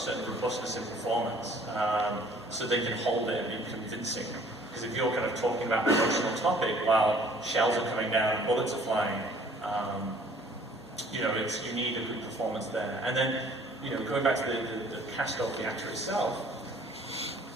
certain robustness in performance, so they can hold it and be convincing. Because if you're kind of talking about an emotional topic while shells are coming down, bullets are flying, you need a good performance there. And then, going back to the cast off the actor itself,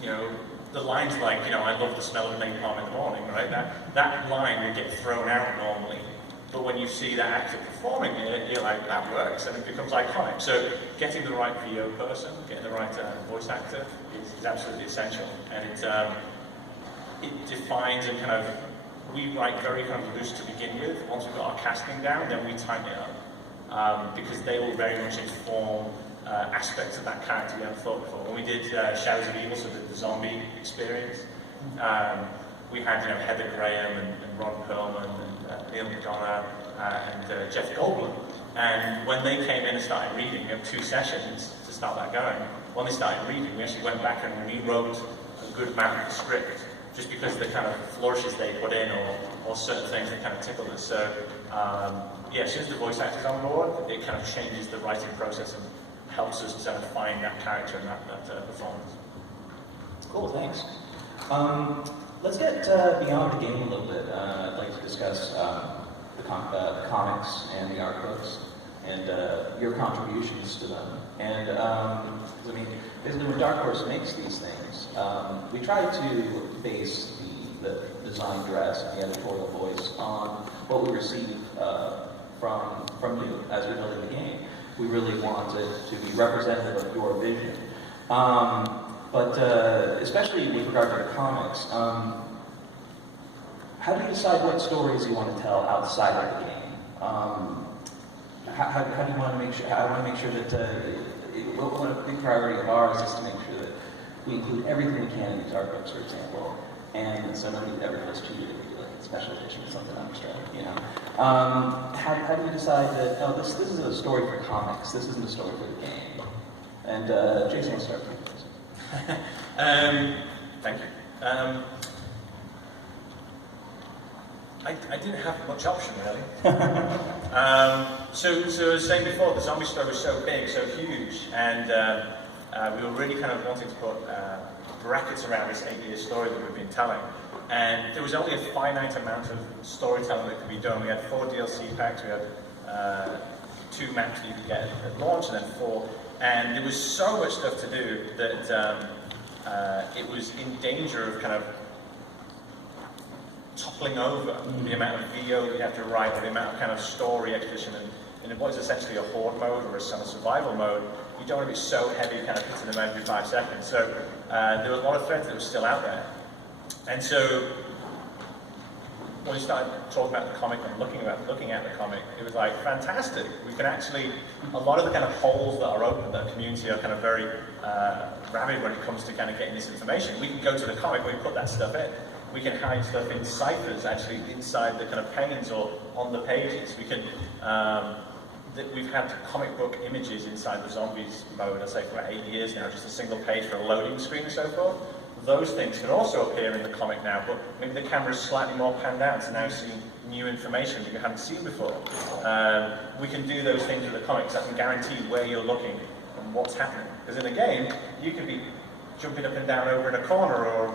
the lines like, I love the smell of napalm in the morning, right? That line will get thrown out normally. But when you see that actor performing it, you're like, that works, and it becomes iconic. So getting the right VO person, getting the right voice actor is absolutely essential. And it defines and kind of, we write very kind of loose to begin with. Once we've got our casting down, then we tighten it up. Because they will very much inform aspects of that character we hadn't thought before. When we did Shadows of Evil, so the zombie experience, we had Heather Graham and Ron Perlman and Neil McDonough and Jeff Goldblum. And when they came in and started reading, we have 2 sessions to start that going. When they started reading, we actually went back and rewrote a good amount of the script, just because of the kind of flourishes they put in or certain things that kind of tickled us. So as soon as the voice actor's on board, it kind of changes the writing process and helps us to find that character and that performance. Cool, thanks. Let's get beyond the game a little bit. I'd like to discuss the comics and the art books and your contributions to them. And basically when Dark Horse makes these things, we try to base the design dress and the editorial voice on what we receive from you as we're building the game. We really want it to be representative of your vision. But especially with regard to the comics, how do you decide what stories you want to tell outside of the game? How do you want to make sure? I want to make sure that one big priority of ours is to make sure that we include everything we can in these art books, for example, and so nobody ever feels cheated if we do like a special edition or something extra. How do you decide that this is a story for comics? This isn't a story for the game. And Jason, let's start with you. Thank you. I didn't have much option, really. So as I was saying before, the zombie story was so big, so huge, and we were really kind of wanting to put brackets around this 8-year story that we've been telling. And there was only a finite amount of storytelling that could be done. We had 4 DLC packs, we had 2 maps that you could get at launch, and then 4. And there was so much stuff to do that it was in danger of kind of toppling over the amount of VO that you have to write, or the amount of kind of story exposition. And it was essentially a horde mode or a survival mode. You don't want to be so heavy, kind of hitting them every 5 seconds. So there were a lot of threads that were still out there. And so when we started talking about the comic and looking at the comic, it was like, fantastic. We can actually, a lot of the kind of holes that are open, that community are kind of very rabid when it comes to kind of getting this information. We can go to the comic, we can put that stuff in. We can hide stuff in ciphers, actually, inside the kind of panes or on the pages. We can, we've had comic book images inside the zombies mode, I'd say for about 8 years now, just a single page for a loading screen and so forth. Those things can also appear in the comic now, but maybe the camera's slightly more panned out to now see new information that you haven't seen before. We can do those things with the comics. I can guarantee where you're looking and what's happening. Because in a game, you can be jumping up and down over in a corner, or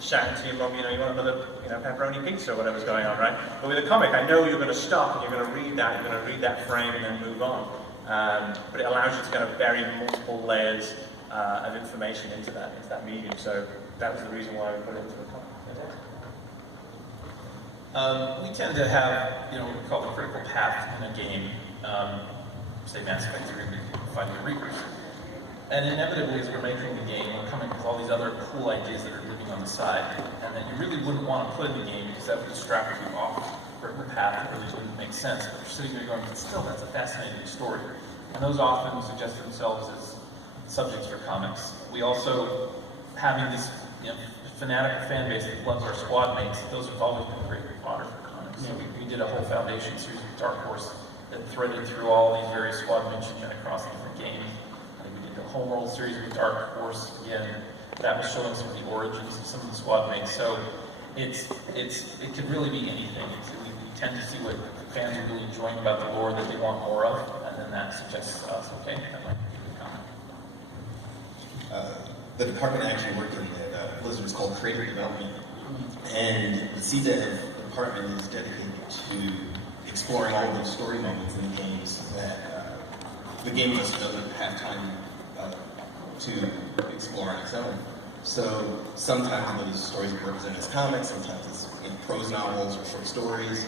shouting to your mum, you want another pepperoni pizza or whatever's going on, right? But with a comic, I know you're going to stop and you're going to read that frame and then move on. But it allows you to kind of bury multiple layers of information into that medium. So that was the reason why we put it into the comic. We tend to have, what we call the critical path in a game. Say Mass Effect 3, fighting the Reapers. And inevitably, as we're making the game, we're coming with all these other cool ideas that are living on the side, and that you really wouldn't want to put in the game because that would distract you off the critical path. It really wouldn't make sense. But you're sitting there going, but still, that's a fascinating story. And those often suggest themselves as subjects for comics. We also, having this fanatical fan base that loves our squad mates, those have always been great fodder for comics. So we did a whole Foundation series with Dark Horse that threaded through all these various squad mates you get across the different games. The Home World series with Dark Horse, again, that was showing some of the origins of some of the squad mates. So it could really be anything. We tend to see what the fans are really enjoying about the lore that they want more of, and then that suggests to us, okay, that might be a good comic. the department I actually worked in at Blizzard is called Creative Development. And the CDEV department is dedicated to exploring all of those story moments in the games that the game just doesn't have time to explore on its own. So sometimes those stories are represented as comics, sometimes it's in prose novels or short stories.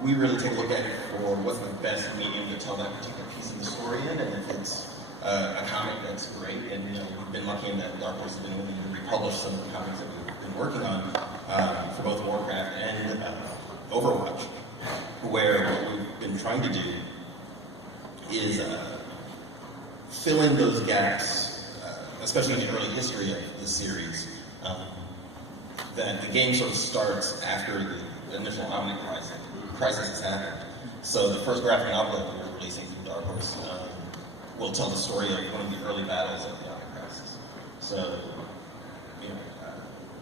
We really take a look at it for what's the best medium to tell that particular piece of the story in, and if it's a comic, that's great. And we've been lucky in that Dark Horse has been willing to republish some of the comics that we've been working on for both Warcraft and Overwatch, where what we've been trying to do is fill in those gaps, especially in the early history of the series, that the game sort of starts after the initial Omnic crisis has happened. So the first graphic novel that we're releasing through Dark Horse will tell the story of one of the early battles of the Omnic crisis. So,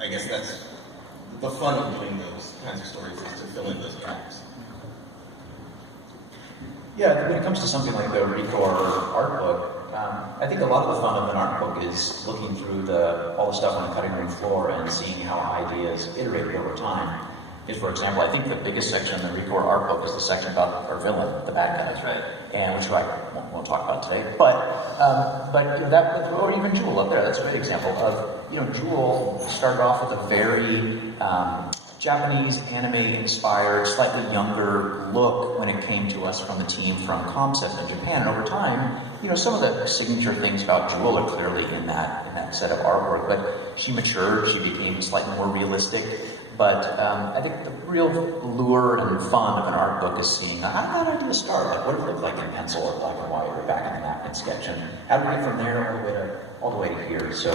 I guess that's the fun of doing those kinds of stories, is to fill in those gaps. Yeah, when it comes to something like the Recore art book, I think a lot of the fun of an art book is looking through all the stuff on the cutting room floor and seeing how ideas iterated over time. For example, I think the biggest section in the Recore art book is the section about our villain, the bad guy. That's right. And which I won't talk about today. But that, or even Jewel up there, that's a great example of, Jewel started off with a very Japanese anime-inspired, slightly younger look when it came to us from the team from Concept in Japan. And over time, some of the signature things about Jewel are clearly in that set of artwork. But she matured, she became slightly more realistic. But I think the real lure and fun of an art book is seeing how did that idea start? Like, what did it look like in pencil or black and white or back in the napkin sketch? And how did we get from there all the way to here? So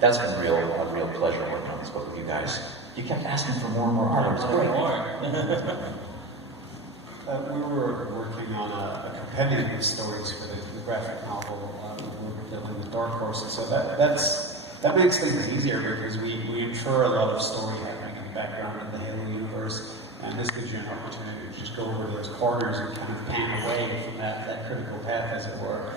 that's been a real pleasure working on this book with you guys. You kept asking for more and more art. I was like, we were working on a compendium of stories for the graphic novel we were building with Dark Horse, and so that makes things easier because we infer a lot of story happening in the background in the Halo universe, and this gives you an opportunity to just go over those corners and kind of pan away from that critical path, as it were,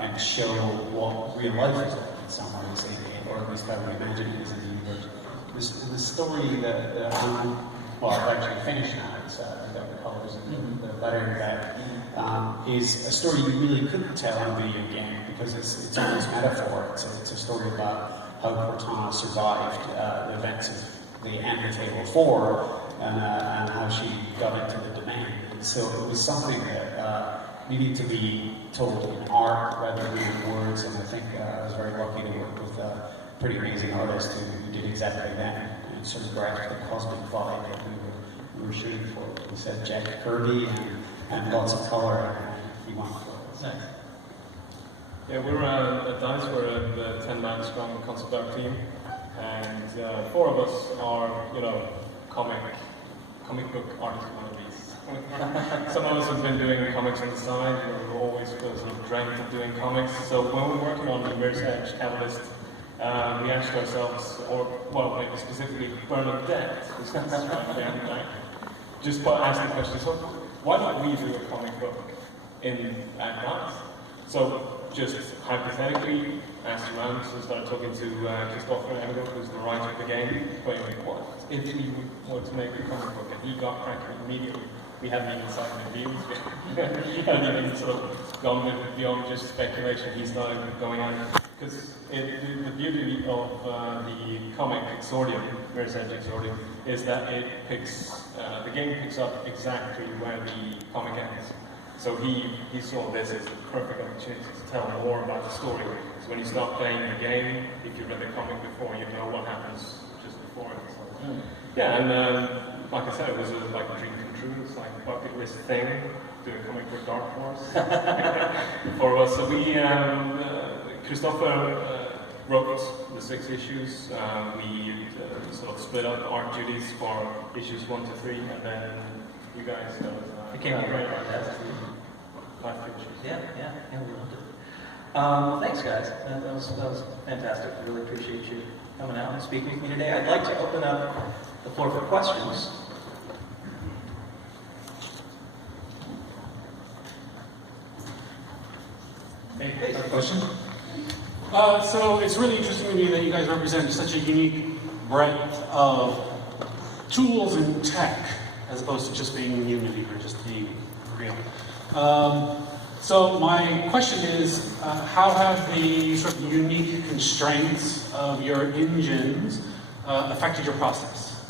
and show what real life is like in some ways, or at least how we imagine it is in the universe. The story that I've actually finished now, it's got the colors and the letter that is a story you really couldn't tell in a video game because it's almost metaphor. It's a story about how Cortana survived the events of the end of Halo 4 and how she got into the domain. And so it was something that needed to be told in art rather than in words, and I think I was very lucky to work with pretty amazing artist who did exactly that and sort of grasped the cosmic vibe that we were shooting for. We said Jack Kirby and lots of color, and he went for it. Nice. Yeah, we're at DICE, we're the 10-man strong concept art team, and 4 of us are, comic book artist wannabes. Some of us have been doing comics on the side, we're always sort of dreamt of doing comics, so when we're working on the Mirror's Edge Catalyst, we asked ourselves, maybe specifically Bernadette, who's right, just ask the question, so why don't we do a comic book at DICE? So just hypothetically, asked around, so started talking to Christopher Emmerich, who's the writer of the game, going, what if we were to make a comic book? And he got cracking immediately. We hadn't even signed the deals yet. He hadn't even sort of gone beyond just speculation. He started going on. Because the beauty of the comic Exordium, Mirror's Edge Exordium, is that the game picks up exactly where the comic ends. So he saw this as the perfect opportunity to tell more about the story. So when you start playing the game, if you read the comic before, you know what happens just before it. So, yeah, and like I said, it was like a dream come true. It's like a bucket list thing, doing comic book Dark Horse. For us, so we, Christopher wrote the 6 issues. We sort of split up art duties for issues 1 to 3, and then you guys it came out great. 5 issues. Yeah, we loved it. Thanks, guys. That was fantastic. I really appreciate you coming out and speaking with me today. I'd like to open up the floor for questions. Hey, question? So it's really interesting to me that you guys represent such a unique breadth of tools and tech, as opposed to just being Unity or just being real. So my question is, how have the sort of unique constraints of your engines affected your process?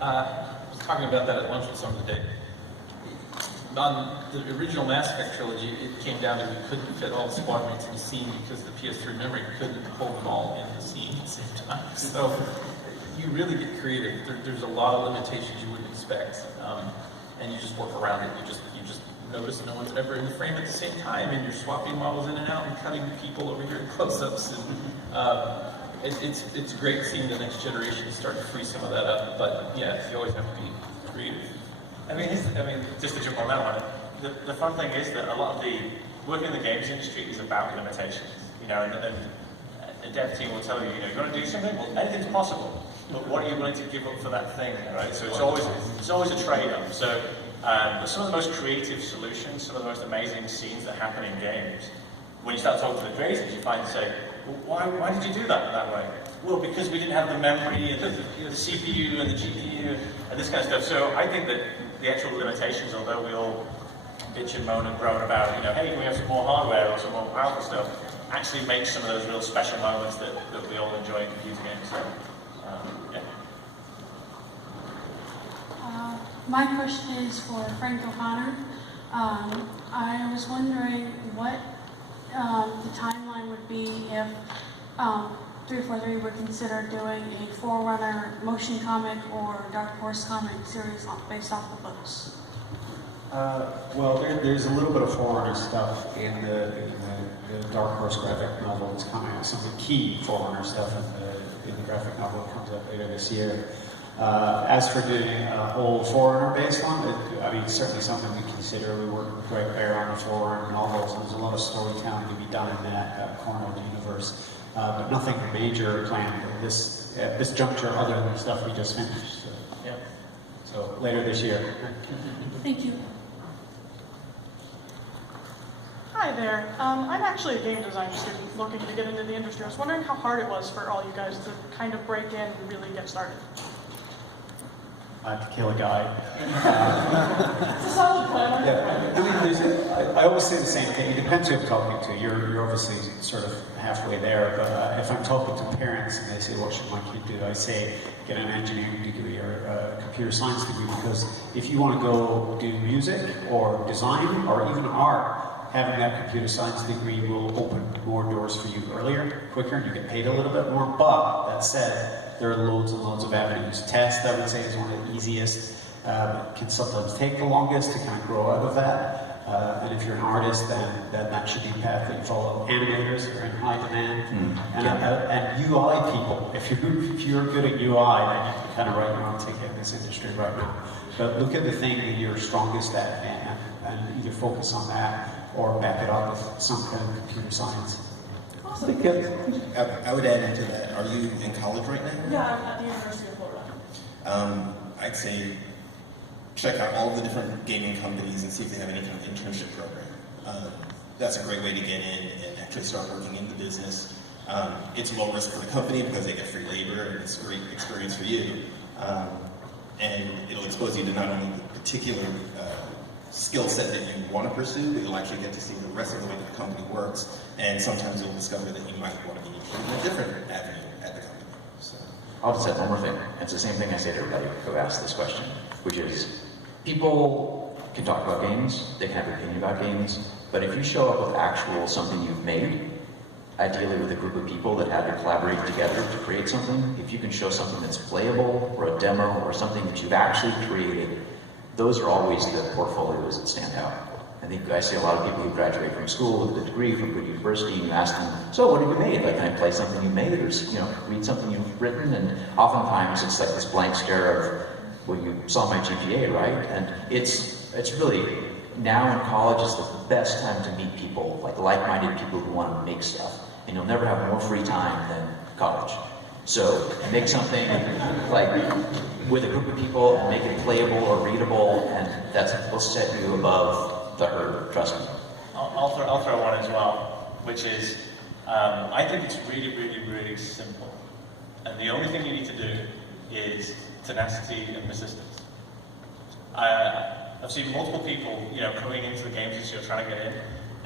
I was talking about that at lunch with someone today. On the original Mass Effect trilogy, it came down to we couldn't fit all the squad mates in the scene because the PS3 memory couldn't hold them all in the scene at the same time. So you really get creative. There's a lot of limitations you wouldn't expect, and you just work around it. You just notice no one's ever in the frame at the same time, and you're swapping models in and out and cutting people over here in close-ups. And it's great seeing the next generation start to free some of that up. But yeah, you always have to be creative. I mean, just to jump on that one, the fun thing is that a lot of the working in the games industry is about limitations. You know, and a dev team will tell you, you know, you want to do something, well, anything's possible. But what are you willing to give up for that thing, right? So it's always a trade-off. So some of the most creative solutions, some of the most amazing scenes that happen in games, when you start talking to the creators, you find say, well, why did you do that way? Well, because we didn't have the memory and the CPU and the GPU and this kind of stuff. So I think that the actual limitations, although we all bitch and moan and groan about, you know, hey, can we have some more hardware or some more powerful stuff, actually make some of those real special moments that we all enjoy in computer games. So, yeah. My question is for Frank O'Connor. I was wondering what the timeline would be if 343 would consider doing a Forerunner motion comic or Dark Horse comic series based off the books. Well, there's a little bit of Forerunner stuff in the Dark Horse graphic novel that's coming out. Some of the key Forerunner stuff in the graphic novel that comes out later this year. As for doing a whole Forerunner based on it, I mean, certainly something we consider. We work with Greg Bear on the Forerunner novels, and there's a lot of storytelling to be done in that corner of the universe. But nothing major planned at this juncture other than the stuff we just finished. So, Yeah. so later this year. Thank you. Hi there. I'm actually a game design student looking to get into the industry. I was wondering how hard it was for all you guys to kind of break in and really get started. I have to kill a guy. It's a solid plan. Yeah, I mean, I always say the same thing. It depends who I'm talking to. You're obviously sort of halfway there, but if I'm talking to parents and they say, what should my kid do? I say, get an engineering degree or a computer science degree, because if you want to go do music or design or even art, having that computer science degree will open more doors for you earlier, quicker, and you get paid a little bit more. But that said, there are loads and loads of avenues. Test, I would say, is one of the easiest. It can sometimes take the longest to kind of grow out of that. And if you're an artist, then that should be a path that you follow. Animators are in high demand. And UI people, if you're good at UI, then you can kind of write your own ticket in this industry right now. But look at the thing that you're strongest at and either focus on that or back it up with some kind of computer science. Awesome. I would add into that, are you in college right now? Yeah, I'm at the University of Florida. I'd say check out all the different gaming companies and see if they have any kind of internship program. That's a great way to get in and actually start working in the business. It's low risk for the company because they get free labor and it's a great experience for you. And it'll expose you to not only the particular skill set that you want to pursue, but you'll actually get to see the rest of the way that the company works, and sometimes you'll discover that you might want to be in a different avenue at the company. So. I'll just add one more thing. It's the same thing I say to everybody who asks this question, which is, people can talk about games, they can have an opinion about games, but if you show up with actual something you've made, ideally with a group of people that have you collaborate together to create something, if you can show something that's playable, or a demo, or something that you've actually created, those are always the portfolios that stand out. I think I see a lot of people who graduate from school with a degree from a good university, and you ask them, so what have you made? Like, can I play something you made, or read something you've written? And oftentimes it's like this blank stare of, well, you saw my GPA, right? And it's really, now in college is the best time to meet people, like-minded people who want to make stuff. And you'll never have more free time than college. So make something like with a group of people, make it playable or readable, and will set you above the herd, trust me. I'll throw one as well, which is, I think it's really, really, really simple. And the only thing you need to do is tenacity and persistence. I've seen multiple people, coming into the games industry or trying to get in,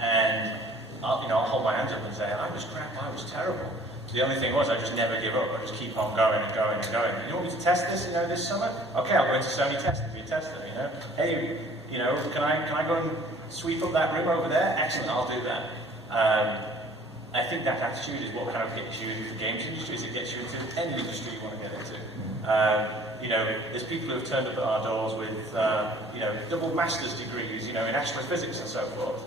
and I'll hold my hands up and say, I was crap, I was terrible. The only thing was, I just never give up. I just keep on going and going and going. You want me to test this, this summer? Okay, I'll go into Sony Test and be a tester, Hey, can I go and sweep up that room over there? Excellent, I'll do that. I think that attitude is what kind of gets you into the games industry, is it gets you into any industry you want to get into. There's people who have turned up at our doors with, double master's degrees, in astrophysics and so forth.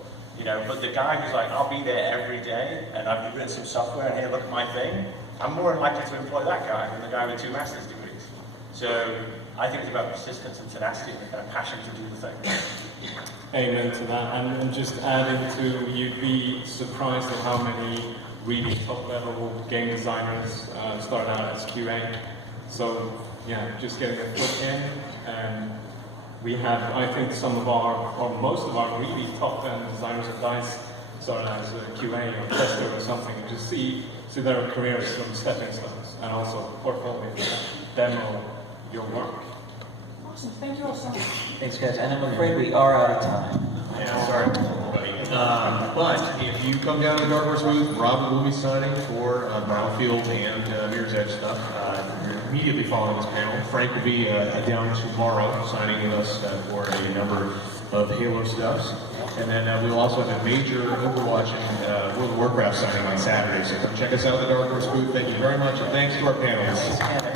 But the guy who's like, I'll be there every day, and I've written some software, and here, look at my thing, I'm more likely to employ that guy than the guy with 2 master's degrees. So I think it's about persistence and tenacity and the kind of passion to do the thing. Amen to that. And just adding to, you'd be surprised at how many really top-level game designers start out as QA. So, yeah, just getting a foot in. And we have, I think, some of our, or most of our really top-end designers of DICE started out as a QA or tester or something, and just see their careers from stepping stones, and also portfolio, demo your work. Awesome. Thank you all so much. Thanks, guys. And I'm afraid we are out of time. Yeah, sorry, everybody. But if you come down to the Dark Horse booth, Robin will be signing for Battlefield and Mirror's Edge stuff. Immediately following this panel, Frank will be down tomorrow signing with us for a number of Halo stuffs. And then we'll also have a major Overwatch and World of Warcraft signing on Saturday. So come check us out at the Dark Horse booth. Thank you very much, and thanks to our panelists.